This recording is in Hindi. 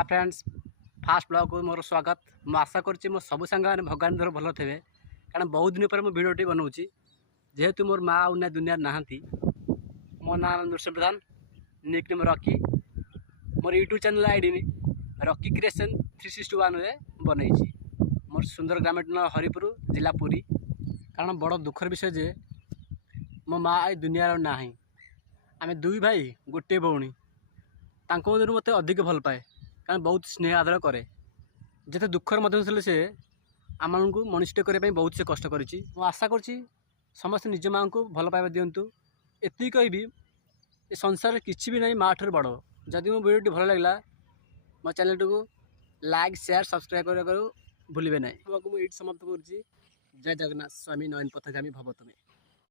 हाय फ्रेंड्स, फास्ट ब्लॉग को मोर स्वागत। मु आशा करुँच मो सब सांग मैंने भगवान धर भल थे, कारण बहुत दिन पर भिडियोटी बनाऊँगी जेहेतु मोर माँ उन्ना दुनिया नहांती। मो ना Nrusingha Pradhan, nickname Rocky. मोर YouTube channel ID Rocky creation 361 रे बनई। मोर सुंदर ग्रामीण हरिपुर जिला पुरी। कारण बड़ दुखर विषय जे मो माँ आई दुनिया ना। आम दुई भाई गोटे भौणी, मध्य मत अधिक भल पाए कारण बहुत स्नेह आदर करे। जिते दुखर मध्य से आम को मनुष्य करने बहुत से कष्ट करी। आशा करुँच समस्त निज माँ को भल पाइबा दिंतु। एति कहि संसार किसी भी नहीं माँ ठूर बड़। जदि मो वीडियो भल लगे मो चैनल को लाइक शेयर सब्सक्राइब कर भूलिए ना। मुझे समाप्त कर। जय जगन्नाथ। स्वामी नयन पथगामी भव तुमे।